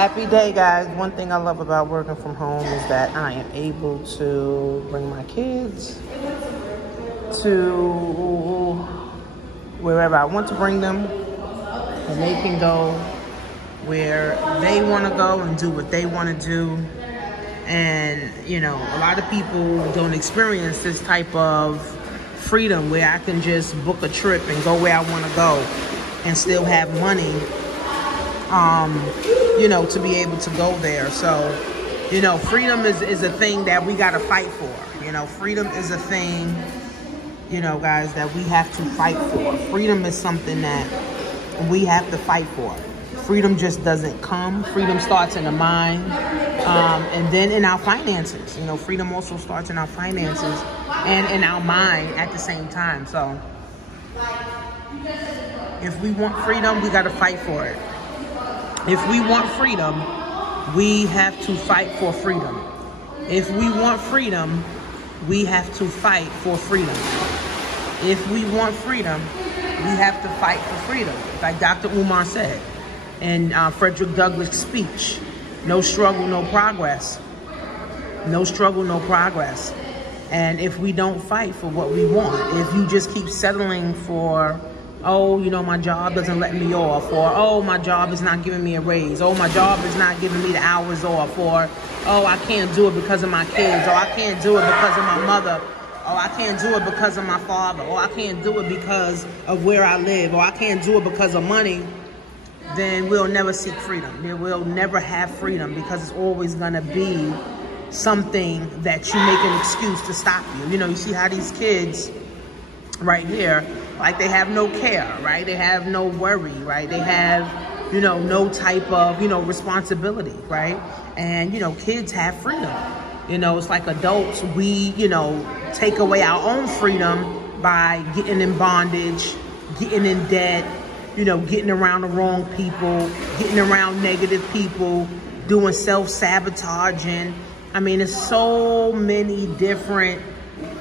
Happy day, guys. One thing I love about working from home is that I am able to bring my kids to wherever I want to bring them, and they can go where they want to go and do what they want to do. And, you know, a lot of people don't experience this type of freedom where I can just book a trip and go where I want to go and still have money, you know, to be able to go there. So, you know, freedom is a thing that we got to fight for. You know, freedom is a thing, you know, guys, that we have to fight for. Freedom is something that we have to fight for. Freedom just doesn't come. Freedom starts in the mind, and then in our finances. You know, freedom also starts in our finances and in our mind at the same time. So if we want freedom, we got to fight for it. If we want freedom, we have to fight for freedom. If we want freedom, we have to fight for freedom. If we want freedom, we have to fight for freedom. Like Dr. Umar said in Fredrick Douglass' speech, no struggle, no progress. No struggle, no progress. And if we don't fight for what we want, if you just keep settling for, oh, you know, my job doesn't let me off, or, oh, my job is not giving me a raise, oh, my job is not giving me the hours off, or, oh, I can't do it because of my kids, or I can't do it because of my mother, or I can't do it because of my father, or I can't do it because of where I live, or I can't do it because of money, then we'll never seek freedom. We'll never have freedom, because it's always going to be something that you make an excuse to stop you. You know, you see how these kids right here, like, they have no care, right? They have no worry, right? They have, you know, no type of, you know, responsibility, right? And, you know, kids have freedom. You know, it's like adults, we, you know, take away our own freedom by getting in bondage, getting in debt, you know, getting around the wrong people, getting around negative people, doing self-sabotaging. I mean, there's so many different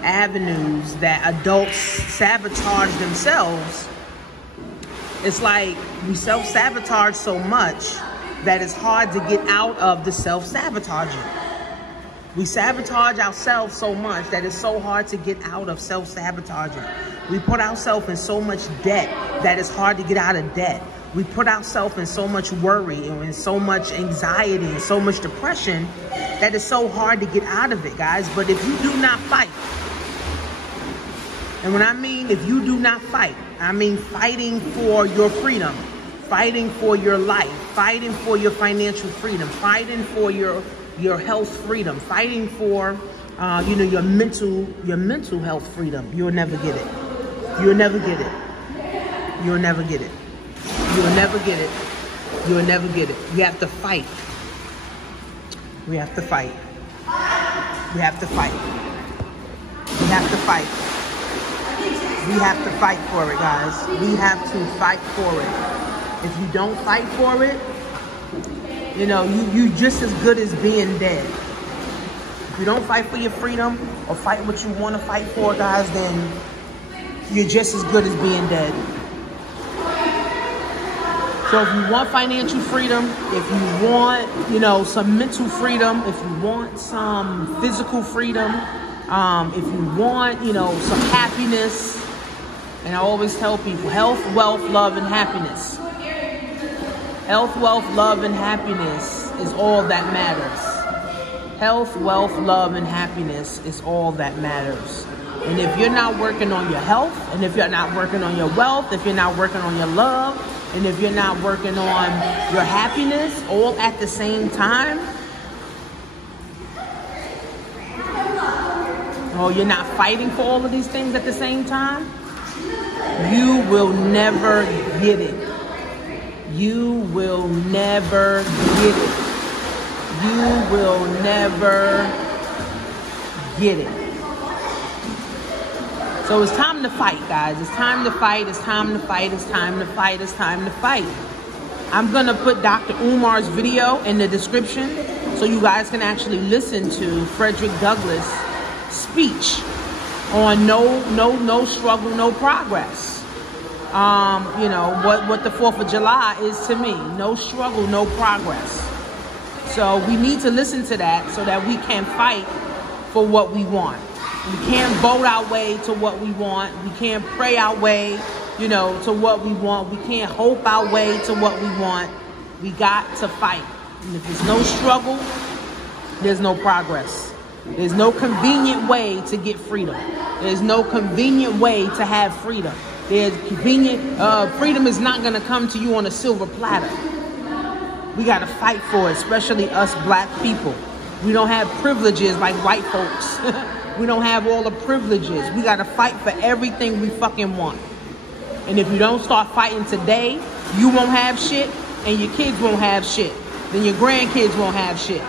avenues that adults sabotage themselves. It's like we self-sabotage so much that it's hard to get out of the self-sabotaging. We sabotage ourselves so much that it's so hard to get out of self-sabotaging. We put ourselves in so much debt that it's hard to get out of debt. We put ourselves in so much worry and in so much anxiety and so much depression that it's so hard to get out of it, guys. But if you do not fight, and when I mean if you do not fight, I mean fighting for your freedom, fighting for your life, fighting for your financial freedom, fighting for your health freedom, fighting for you know, your mental health freedom, you'll never get it. You'll never get it. You'll never get it. You'll never get it. You'll never get it. You have to fight. We have to fight. We have to fight. We have to fight. We have to fight for it, guys. We have to fight for it. If you don't fight for it, you know, you just as good as being dead. If you don't fight for your freedom or fight what you want to fight for, guys, then you're just as good as being dead. So if you want financial freedom, if you want, you know, some mental freedom, if you want some physical freedom, if you want, you know, some happiness, and I always tell people, health, wealth, love, and happiness. Health, wealth, love, and happiness is all that matters. Health, wealth, love, and happiness is all that matters. And if you're not working on your health, and if you're not working on your wealth, if you're not working on your love, and if you're not working on your happiness all at the same time, or you're not fighting for all of these things at the same time, you will never get it. You will never get it. You will never get it. So it's time to fight, guys. It's time to fight. It's time to fight. It's time to fight. It's time to fight. I'm going to put Dr. Umar's video in the description so you guys can actually listen to Fredrick Douglass' speech on no struggle, no progress. You know, what the 4th of July is to me. No struggle, no progress. So we need to listen to that so that we can fight for what we want. We can't vote our way to what we want. We can't pray our way, to what we want. We can't hope our way to what we want. We got to fight. And if there's no struggle, there's no progress. There's no convenient way to get freedom. There's no convenient way to have freedom. Freedom is not going to come to you on a silver platter. We got to fight for it, especially us black people. We don't have privileges like white folks. We don't have all the privileges. We got to fight for everything we fucking want. And if you don't start fighting today, you won't have shit, and your kids won't have shit. Then your grandkids won't have shit.